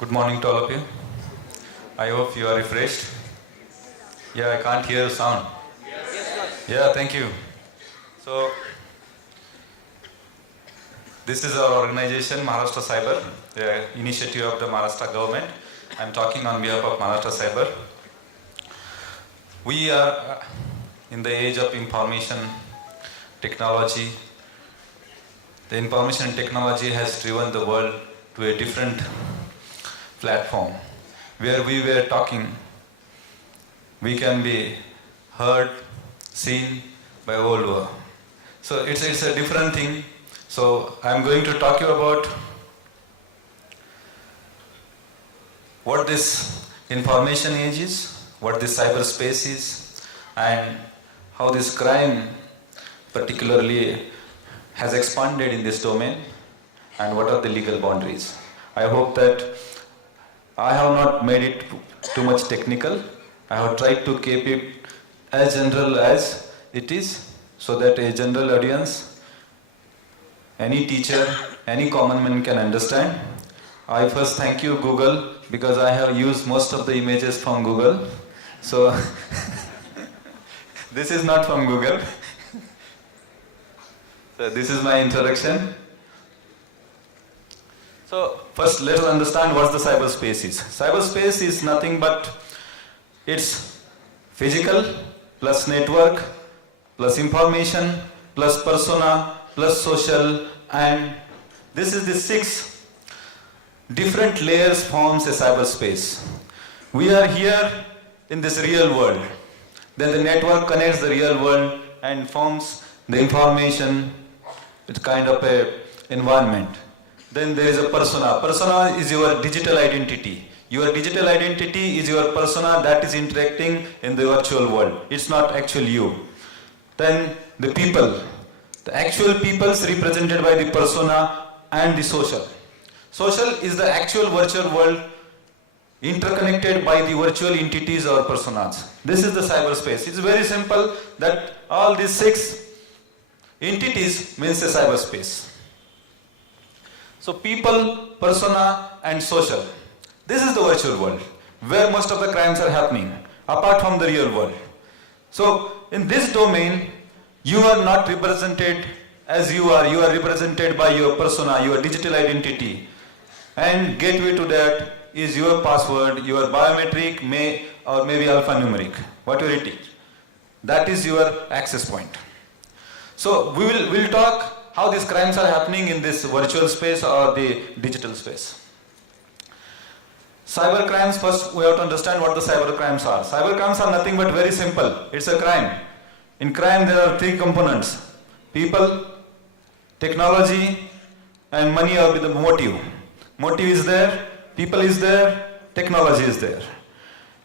Good morning to all of you. I hope you are refreshed. Yeah, I can't hear the sound. Yeah, thank you. So, this is our organization, Maharashtra Cyber, the initiative of the Maharashtra government. I'm talking on behalf of Maharashtra Cyber. We are in the age of information technology. The information technology has driven the world to a different platform where we were talking, we can be heard, seen by all over. So it's a different thing. So I'm going to talk you about what this information age is, what this cyberspace is, and how this crime particularly has expanded in this domain, and what are the legal boundaries. I hope that I have not made it too much technical. I have tried to keep it as general as it is, so that a general audience, any teacher, any common man can understand. I first thank you Google, because I have used most of the images from Google. So this is not from Google. So this is my introduction. So first let us understand what the cyberspace is. Cyberspace is nothing but it's physical plus network plus information plus persona plus social, and this is the 6 different layers forms a cyberspace. We are here in this real world. Then the network connects the real world and forms the information. It's kind of a environment. Then there is a persona. Persona is your digital identity. Your digital identity is your persona that is interacting in the virtual world. It's not actually you. Then the people. The actual peoples represented by the persona and the social. Social is the actual virtual world interconnected by the virtual entities or personas. This is the cyberspace. It's very simple that all these 6 entities means a cyberspace. So people, persona and social. This is the virtual world where most of the crimes are happening apart from the real world. So in this domain, you are not represented as you are represented by your persona, your digital identity. And gateway to that is your password, your biometric, or maybe alphanumeric, whatever it is. That is your access point. So we'll talk how these crimes are happening in this virtual space or the digital space. Cyber crimes, first we have to understand what the cyber crimes are. Cyber crimes are nothing but very simple. It's a crime. In crime there are 3 components: people, technology, and money or the motive. Motive is there, people is there, technology is there.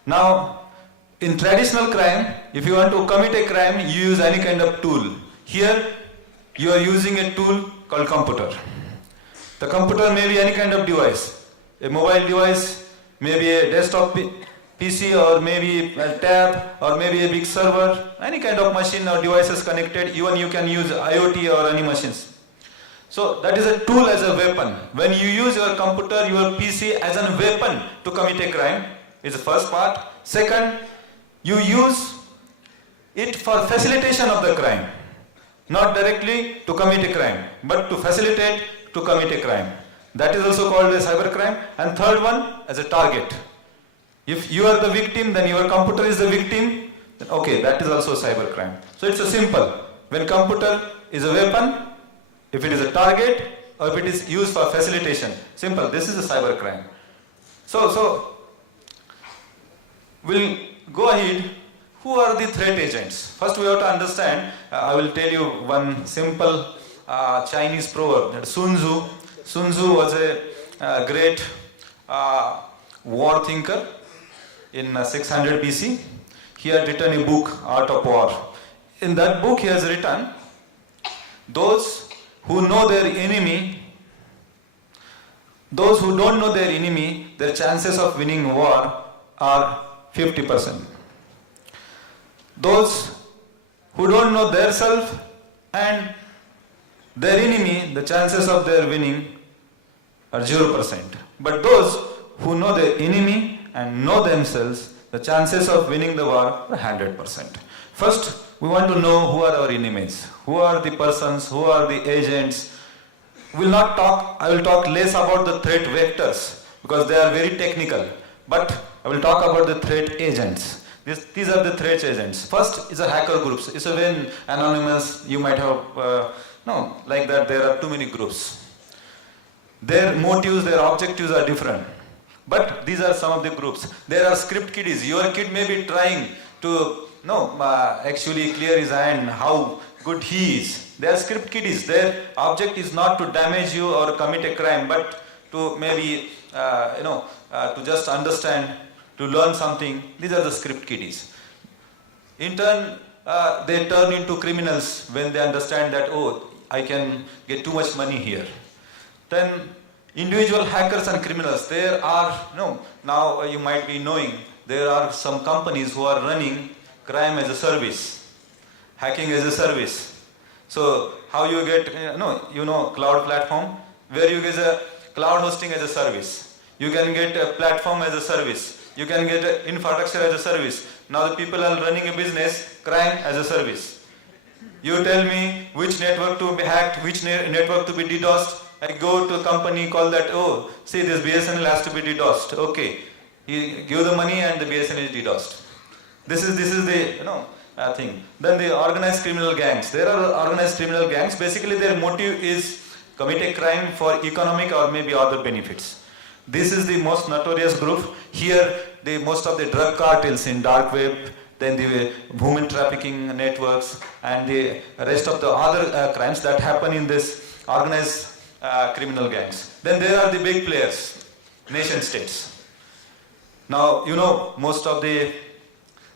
Now, in traditional crime, if you want to commit a crime, you use any kind of tool. Here, you are using a tool called computer. The computer may be any kind of device. A mobile device, maybe a desktop PC, or maybe a tab, or maybe a big server, any kind of machine or devices connected. Even you can use IoT or any machines. So that is a tool as a weapon. When you use your computer, your PC as a weapon to commit a crime, is the first part. Second, you use it for facilitation of the crime. Not directly to commit a crime, but to facilitate to commit a crime. That is also called a cyber crime. And third one, as a target. If you are the victim, then your computer is the victim, then okay, that is also a cyber crime. So it's a simple. When computer is a weapon, if it is a target, or if it is used for facilitation, simple, this is a cyber crime. So we'll go ahead. Who are the threat agents? First we have to understand, I will tell you one simple Chinese proverb, that Sun Tzu was a great war thinker in 600 BC. He had written a book, Art of War. In that book he has written, those who know their enemy, those who don't know their enemy, their chances of winning war are 50%. Those who don't know their self and their enemy, the chances of their winning are 0%. But those who know their enemy and know themselves, the chances of winning the war are 100%. First, we want to know who are our enemies, who are the persons, who are the agents. I will talk less about the threat vectors because they are very technical, but I will talk about the threat agents. These are the threat agents. First is a hacker groups. It's a when anonymous, you might have, like that there are too many groups. Their motives, their objectives are different. But these are some of the groups. There are script kiddies. Your kid may be trying to actually clear his hand, how good he is. They are script kiddies. Their object is not to damage you or commit a crime, but to maybe, to just understand, to learn something. These are the script kiddies. In turn, they turn into criminals when they understand that, oh, I can get too much money here. Then individual hackers and criminals, there are, now you might be knowing, there are some companies who are running crime as a service, hacking as a service. So how you get, cloud platform, where you get a cloud hosting as a service. You can get a platform as a service. You can get an infrastructure as a service. Now the people are running a business, crime as a service. You tell me which network to be hacked, which network to be DDoSed. I go to a company, call that, oh, see this BSNL has to be DDoSed. Okay, you give the money and the BSNL is DDoSed. This is the thing. Then the organized criminal gangs. There are organized criminal gangs. Basically, their motive is commit a crime for economic or maybe other benefits. This is the most notorious group. Here, most of the drug cartels in dark web, then the women trafficking networks, and the rest of the other crimes that happen in this organized criminal gangs. Then there are the big players, nation states. Now, most of the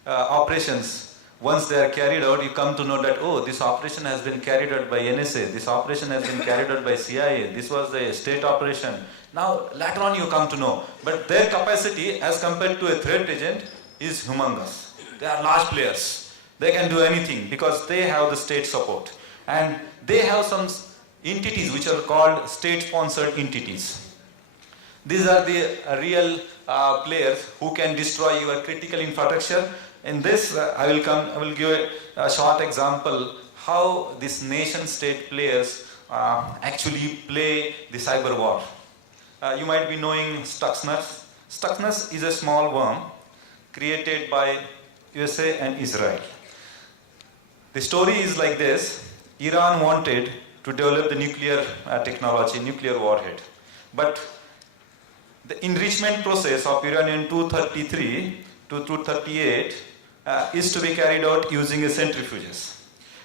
operations, once they are carried out, you come to know that, oh, this operation has been carried out by NSA, this operation has been carried out by CIA, this was the state operation. Now, later on you come to know. But their capacity as compared to a threat agent is humongous. They are large players. They can do anything because they have the state support. And they have some entities which are called state-sponsored entities. These are the real players who can destroy your critical infrastructure. In this, I will give a short example how these nation-state players actually play the cyber war. You might be knowing Stuxnet. Stuxnet is a small worm created by USA and Israel. The story is like this. Iran wanted to develop the nuclear technology, nuclear warhead. But the enrichment process of uranium-233 to 238 is to be carried out using centrifuges.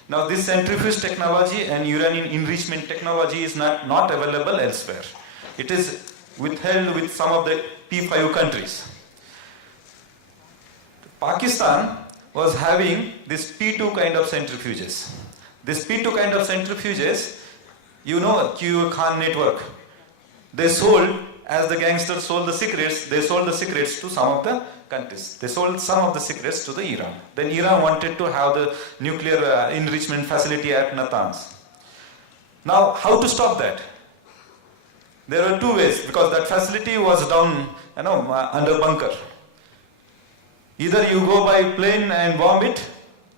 Now this centrifuge technology and uranium enrichment technology is not available elsewhere. It is withheld with some of the P5 countries. Pakistan was having this P2 kind of centrifuges. This P2 kind of centrifuges, Q Khan network. They sold, as the gangsters sold the secrets, they sold the secrets to some of the countries. They sold some of the secrets to the Iran. Then Iran wanted to have the nuclear enrichment facility at Natanz. Now, how to stop that? There were two ways, because that facility was down, under bunker. Either you go by plane and bomb it,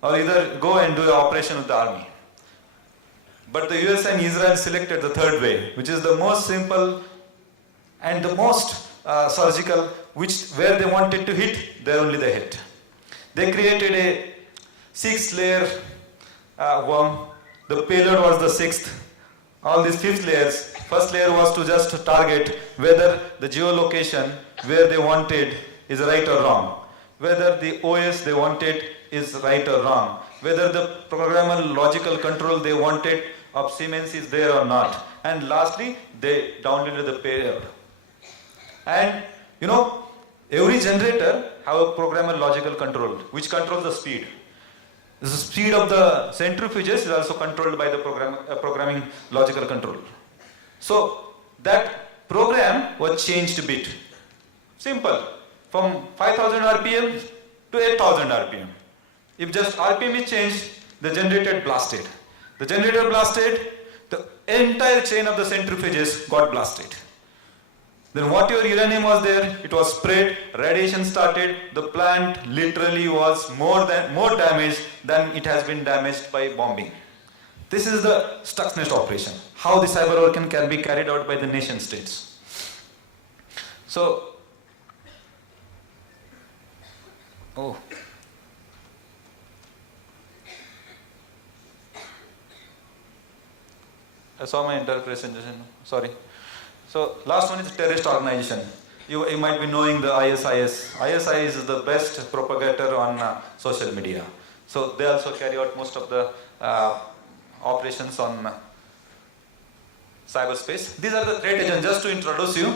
or either go and do the operation with the army. But the US and Israel selected the third way, which is the most simple and the most surgical, where they wanted to hit, there only they hit. They created a 6-layer worm. The payload was the 6th. All these 5th layers. First layer was to just target whether the geolocation where they wanted is right or wrong, whether the OS they wanted is right or wrong, whether the programmable logical control they wanted of Siemens is there or not. And lastly, they downloaded the payload. And every generator have a programmable logical control, which controls the speed. The speed of the centrifuges is also controlled by the programming logical control. So that program was changed a bit. Simple. From 5000 RPM to 8000 RPM. If just RPM is changed, the generator blasted. The generator blasted, the entire chain of the centrifuges got blasted. Then what your uranium was there, it was spread, radiation started, the plant literally was more damaged than it has been damaged by bombing. This is the Stuxnet operation, how the cyber war can be carried out by the nation states. So, I saw my entire presentation, sorry. So, last one is terrorist organization. You might be knowing the ISIS. ISIS is the best propagator on social media. So, they also carry out most of the operations on cyberspace. These are the threat agents, just to introduce you.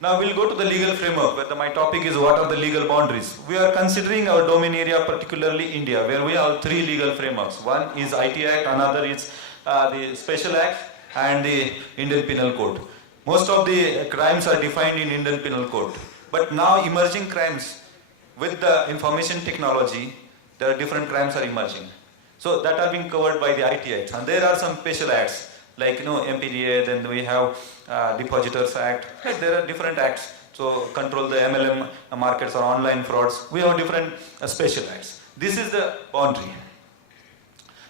Now we'll go to the legal framework, where my topic is what are the legal boundaries. We are considering our domain area, particularly India, where we have 3 legal frameworks. One is IT Act, another is the Special Act, and the Indian Penal Code. Most of the crimes are defined in Indian Penal Code. But now emerging crimes, with the information technology, there are different crimes are emerging. So that are being covered by the IT Act. And there are some special acts, like MPDA, then we have Depositors Act. There are different acts. So control the MLM markets or online frauds. We have different special acts. This is the boundary.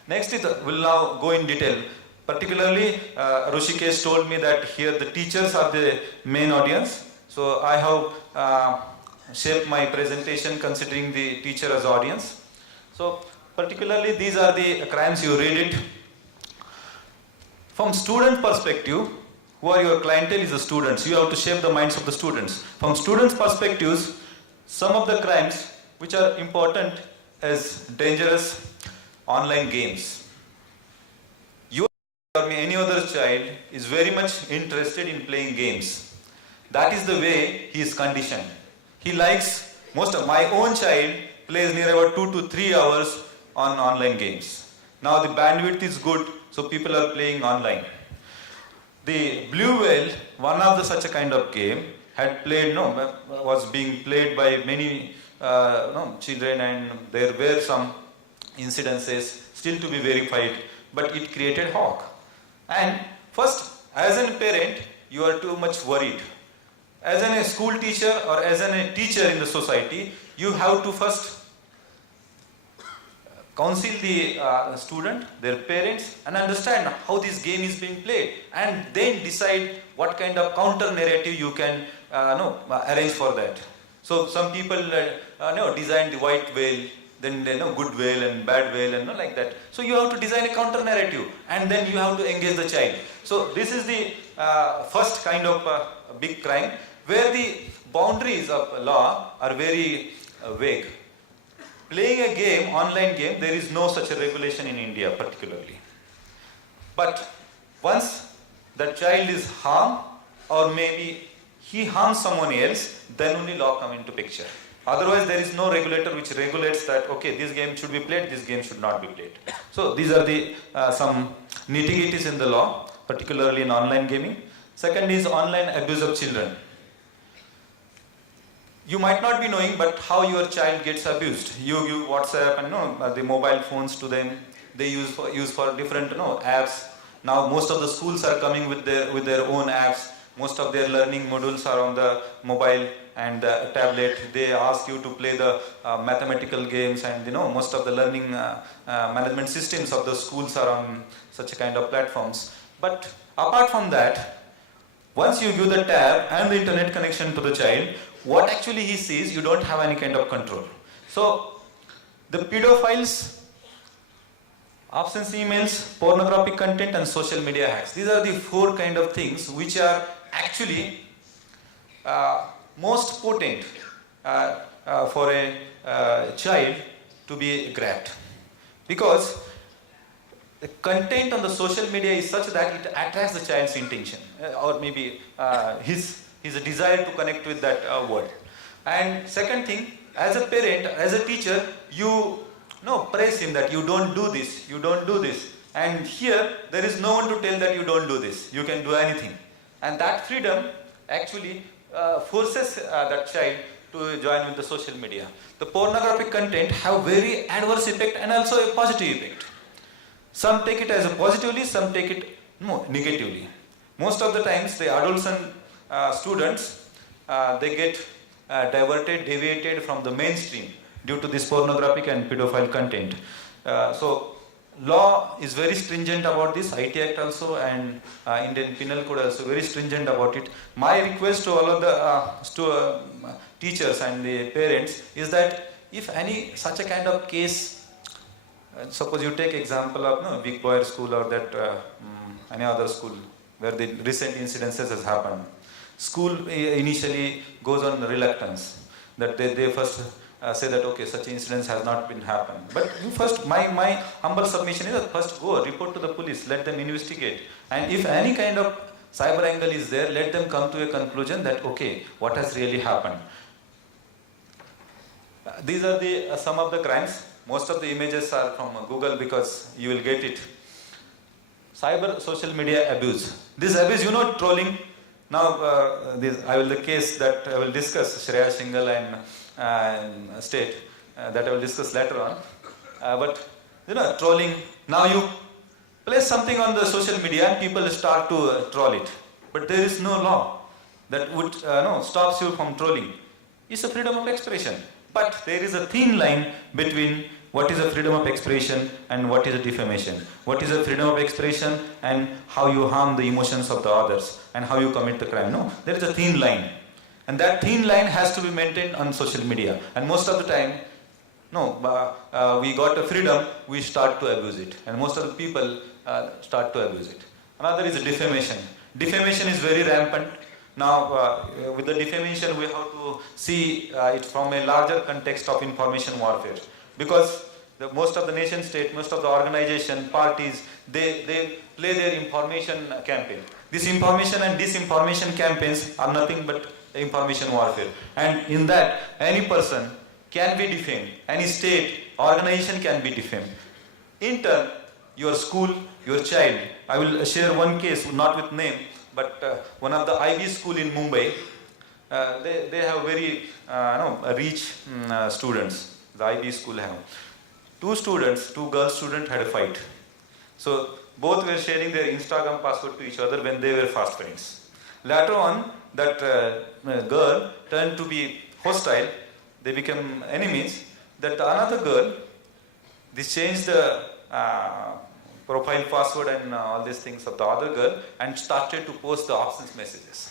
Next is, we'll now go in detail. Particularly, Rushikesh told me that here the teachers are the main audience. So I have shaped my presentation considering the teacher as audience. So particularly, these are the crimes, you read it. From student perspective, who are your clientele is the students. You have to shape the minds of the students. From students' perspectives, some of the crimes which are important as dangerous online games. Or any other child is very much interested in playing games. That is the way he is conditioned. He likes, most of my own child plays near about 2 to 3 hours on online games. Now the bandwidth is good, so people are playing online. The Blue Whale, one of the such a kind of game, had played, was being played by many children, and there were some incidences still to be verified, but it created hawk. And first, as a parent, you are too much worried. As a school teacher or as a teacher in the society, you have to first counsel the student, their parents, and understand how this game is being played, and then decide what kind of counter narrative you can arrange for that. So some people design the white whale, then good whale and bad whale and like that. So you have to design a counter narrative, and then you have to engage the child. So this is the first kind of big crime, where the boundaries of law are very vague. Playing a game, online game, there is no such a regulation in India particularly. But once the child is harmed, or maybe he harms someone else, then only law come into picture. Otherwise, there is no regulator which regulates that, okay, this game should be played, this game should not be played. So these are the some nitty-gritties in the law, particularly in online gaming. Second is online abuse of children. You might not be knowing, but how your child gets abused. You give WhatsApp and the mobile phones to them. They use for different apps. Now most of the schools are coming with their own apps. Most of their learning modules are on the mobile and the tablet. They ask you to play the mathematical games, and most of the learning management systems of the schools are on such a kind of platforms. But apart from that, once you give the tab and the internet connection to the child, what actually he sees, you don't have any kind of control. So the pedophiles, absence emails, pornographic content, and social media hacks. These are the 4 kind of things which are actually most potent for a child to be grabbed. Because the content on the social media is such that it attracts the child's intention, or maybe his desire to connect with that word. And second thing, as a parent, as a teacher, you praise him that you don't do this, you don't do this. And here, there is no one to tell that you don't do this, you can do anything. And that freedom actually forces that child to join with the social media. The pornographic content have very adverse effect and also a positive effect. Some take it as a positively, some take it negatively. Most of the times, the adolescent students, they get diverted, deviated from the mainstream due to this pornographic and pedophile content. So law is very stringent about this, IT Act also, and Indian Penal Code also very stringent about it. My request to all of the teachers and the parents is that if any such a kind of case, suppose you take example of Big Boy school or that any other school where the recent incidences has happened. School initially goes on reluctance that they first say that okay, such incidents has not been happened. But you first, my humble submission is that first go report to the police, let them investigate, and if any kind of cyber angle is there, let them come to a conclusion that okay, what has really happened. These are the some of the crimes. Most of the images are from Google because you will get it. Cyber social media abuse. This abuse, trolling. Now, I will the case that I will discuss Shreya Shingal and State that I will discuss later on. But trolling. Now you place something on the social media and people start to troll it. But there is no law that would stops you from trolling. It's a freedom of expression. But there is a thin line between what is a freedom of expression and what is a defamation. What is a freedom of expression and how you harm the emotions of the others and how you commit the crime. No, there is a thin line. And that thin line has to be maintained on social media. And most of the time, we got a freedom, we start to abuse it. And most of the people start to abuse it. Another is defamation. Defamation is very rampant. Now, with the defamation, we have to see it from a larger context of information warfare. Because most of the nation state, most of the organization, parties, they play their information campaign. This information and disinformation campaigns are nothing but information warfare. And in that, any person can be defamed. Any state, organization can be defamed. In turn, your school, your child. I will share one case, not with name, but one of the IB school in Mumbai, they have very rich students. The IB school have. Two girl students had a fight. So both were sharing their Instagram password to each other when they were fast friends. Later on, that girl turned to be hostile. They became enemies. That another girl, they changed the profile password and all these things of the other girl and started to post the options messages.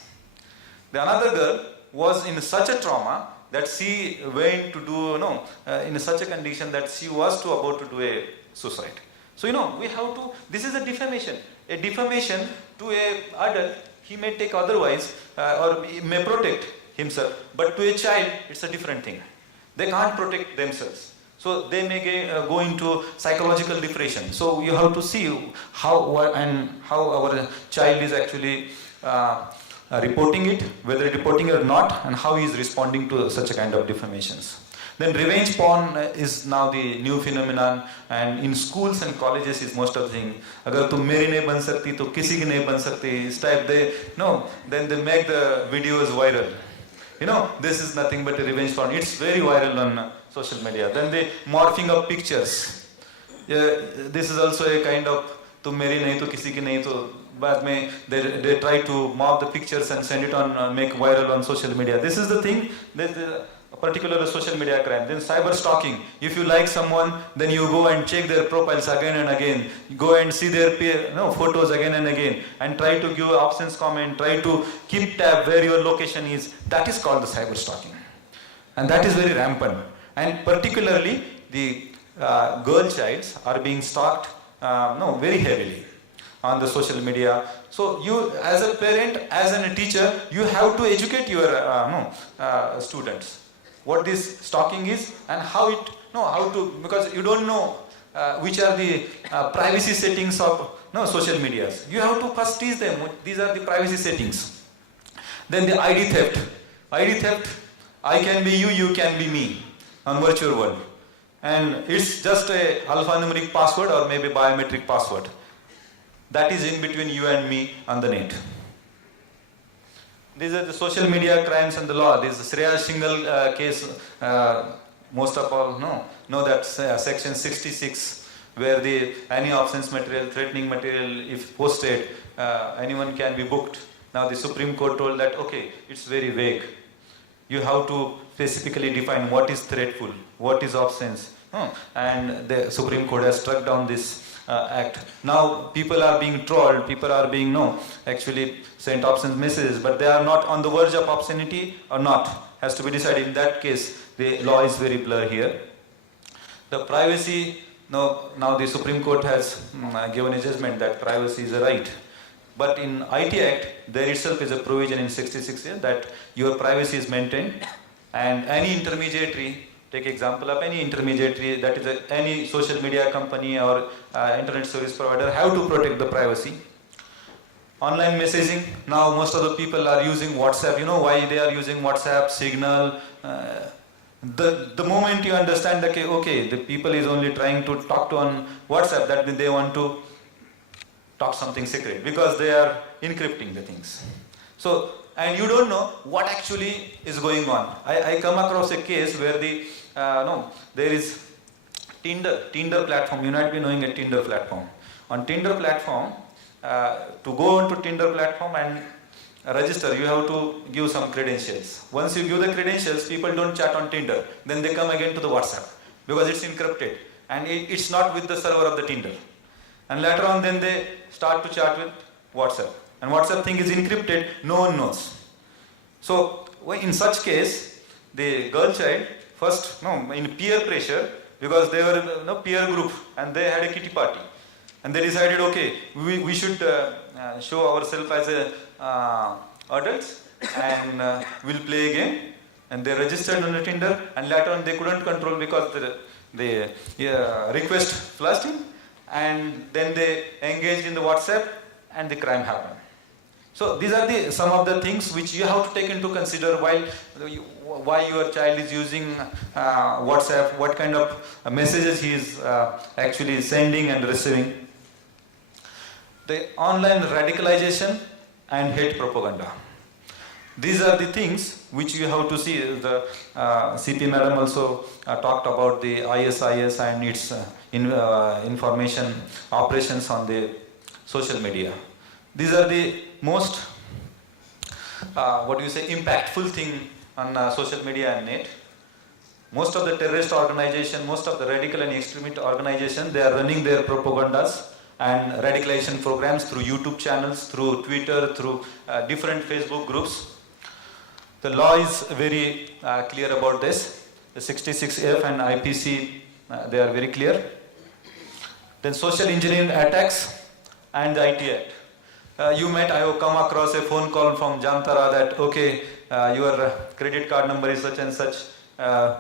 The another girl was in such a trauma that she went to do, in such a condition that she was about to do a suicide. So, we have to, this is a defamation. A defamation to a adult, he may take otherwise or he may protect himself. But to a child, it's a different thing. They can't protect themselves. So they may go into psychological depression. So you have to see how our child is actually reporting it, whether reporting it or not, and how he is responding to such a kind of defamations. Then revenge porn is now the new phenomenon, and in schools and colleges is most of the thing. Agar tum meri nahi ban sakti, to kisi ki nahi ban sakti. This type then they make the videos viral. This is nothing but a revenge porn. It's very viral on social media. Then they morphing up pictures. This is also a kind of tum meri nahi to kisi ki nahi to. But they try to mock the pictures and send it on, make viral on social media. This is the thing. There's a particular social media crime. Then cyber stalking. If you like someone, then you go and check their profiles again and again. Go and see their photos again and again, and try to give options comment. Try to keep tab where your location is. That is called the cyber stalking, and that is very rampant. And particularly the girl childs are being stalked very heavily on the social media. So you, as a parent, as a teacher, you have to educate your students what this stalking is and how to, because you don't know which are the privacy settings of social medias. You have to first teach them these are the privacy settings. Then the ID theft. ID theft, I can be you, you can be me on virtual world. And it's just a alphanumeric password or maybe biometric password. That is in between you and me on the net. These are the social media crimes and the law. This Shreya Shingal case, most of all know that section 66, where any offense material, threatening material, if posted, anyone can be booked. Now the Supreme Court told that, okay, it's very vague. You have to specifically define what is threatful, what is offense. And the Supreme Court has struck down this act. Now people are being trolled, people are being actually sent obscene messages, but they are not on the verge of obscenity or not. Has to be decided. In that case, the law is very blur here. The privacy, now the Supreme Court has given a judgment that privacy is a right. But in IT Act, there itself is a provision in 66A that your privacy is maintained, and any intermediary, take example of any intermediary, that is any social media company or internet service provider, have to protect the privacy. Online messaging, now most of the people are using WhatsApp. You know why they are using WhatsApp, Signal. The moment you understand that, okay, the people is only trying to talk to on WhatsApp, that means they want to talk something secret because they are encrypting the things. So, and you don't know what actually is going on. I come across a case where there is Tinder platform. You might be knowing a Tinder platform. On Tinder platform, to go onto Tinder platform and register, you have to give some credentials. Once you give the credentials, people don't chat on Tinder. Then they come again to the WhatsApp because it's encrypted and it's not with the server of the Tinder. And later on, then they start to chat with WhatsApp. And WhatsApp thing is encrypted, no one knows. So in such case, the girl child first, in peer pressure, because they were peer group and they had a kitty party. And they decided, okay, we should show ourselves as adults and we'll play a game. And they registered on the Tinder, and later on they couldn't control because the request flashed in, and then they engaged in the WhatsApp and the crime happened. So these are some of the things which you have to take into consider while why your child is using WhatsApp, what kind of messages he is actually sending and receiving. The online radicalization and hate propaganda. These are the things which you have to see. The CP madam also talked about the ISIS and its information operations on the social media. These are the most, impactful thing on social media and net. Most of the terrorist organization, most of the radical and extremist organization, they are running their propagandas and radicalization programs through YouTube channels, through Twitter, through different Facebook groups. The law is very clear about this. The 66F and IPC, they are very clear. Then social engineering attacks and the IT Act. I have come across a phone call from Jamtara that, okay, your credit card number is such and such.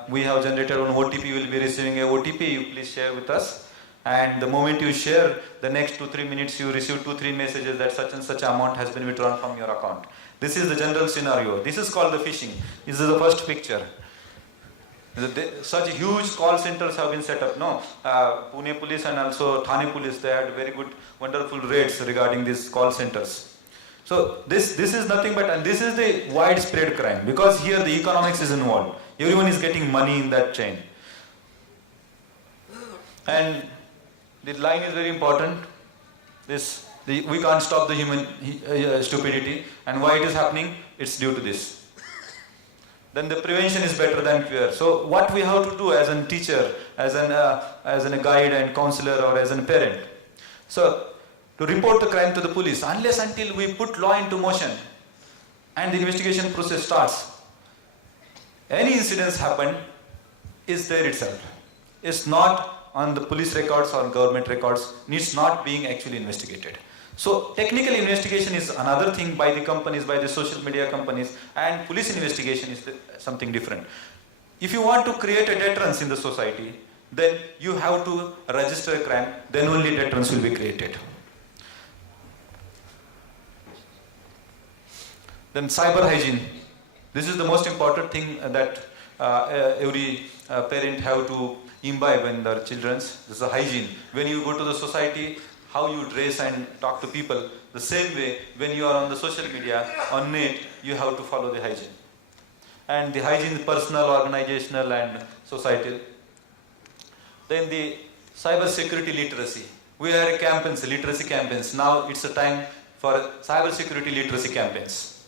We have generated an OTP, you will be receiving a OTP, you please share with us. And the moment you share, the next 2-3 minutes you receive 2-3 messages that such and such amount has been withdrawn from your account. This is the general scenario. This is called the phishing. This is the first picture. Such huge call centers have been set up. Pune police and also Thane police, they had very good, wonderful raids regarding these call centers. So this is nothing but, and this is the widespread crime, because here the economics is involved. Everyone is getting money in that chain. And the line is very important. We can't stop the human stupidity, and why it is happening? It's due to this. Then the prevention is better than cure. So what we have to do as a teacher, as a guide and counselor, or as a parent? So to report the crime to the police, unless until we put law into motion and the investigation process starts, any incidents happen is there itself. It's not on the police records or government records, needs not being actually investigated. So technical investigation is another thing by the companies, by the social media companies, and police investigation is something different. If you want to create a deterrence in the society, then you have to register a crime, then only deterrence will be created. Then cyber hygiene. This is the most important thing that every parent have to imbibe in their children's. This is a hygiene. When you go to the society, how you dress and talk to people, the same way when you are on the social media, on net, you have to follow the hygiene. And the hygiene is personal, organizational and societal. Then the cybersecurity literacy. We had campaigns, literacy campaigns. Now it's a time for cybersecurity literacy campaigns.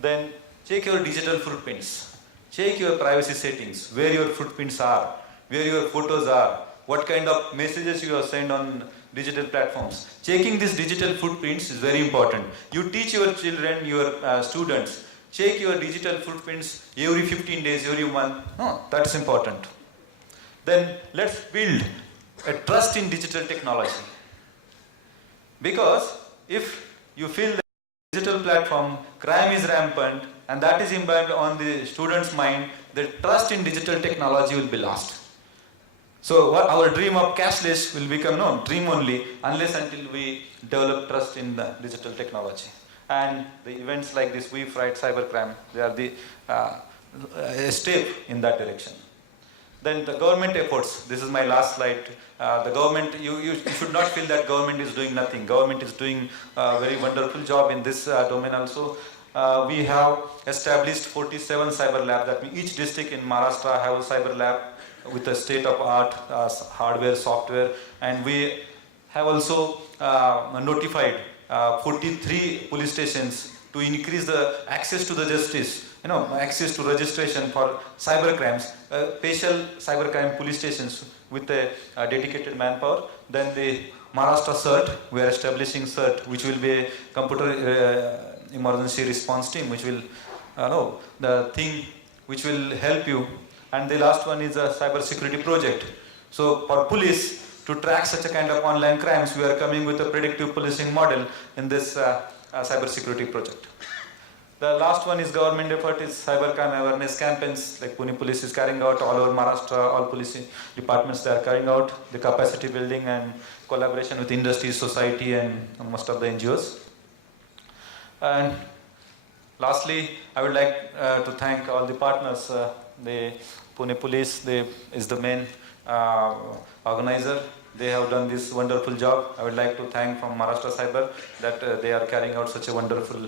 Then check your digital footprints. Check your privacy settings, where your footprints are, where your photos are, what kind of messages you have sent on digital platforms. Checking these digital footprints is very important. You teach your children, your students, check your digital footprints every 15 days, every month. No, that's important. Then let's build a trust in digital technology. Because if you feel that digital platform, crime is rampant, and that is imbibed on the student's mind, the trust in digital technology will be lost. So what our dream of cashless will become no dream only unless until we develop trust in the digital technology. And the events like this, WeFight Cybercrime, they are the a step in that direction. Then the government efforts, this is my last slide. The government, you should not feel that government is doing nothing. Government is doing a very wonderful job in this domain also. We have established 47 cyber labs. That means each district in Maharashtra have a cyber lab with a state-of-art hardware, software, and we have also notified 43 police stations to increase the access to the justice, access to registration for cyber crimes, special cybercrime police stations with a dedicated manpower. Then the Maharashtra CERT, we are establishing CERT, which will be a computer emergency response team, which will the thing which will help you. And the last one is a cybersecurity project. So for police to track such a kind of online crimes, we are coming with a predictive policing model in this cybersecurity project. The last one is government effort is cybercrime awareness campaigns, like Pune Police is carrying out, all over Maharashtra, all police departments they are carrying out, the capacity building and collaboration with industry, society and most of the NGOs. And lastly, I would like to thank all the partners. The Pune Police is the main organizer. They have done this wonderful job. I would like to thank from Maharashtra Cyber that they are carrying out such a wonderful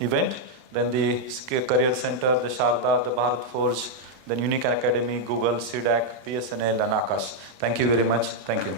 event. Then the Career Center, the Sharda, the Bharat Forge, the Unique Academy, Google, CDAC, PSNL and Akash. Thank you very much. Thank you.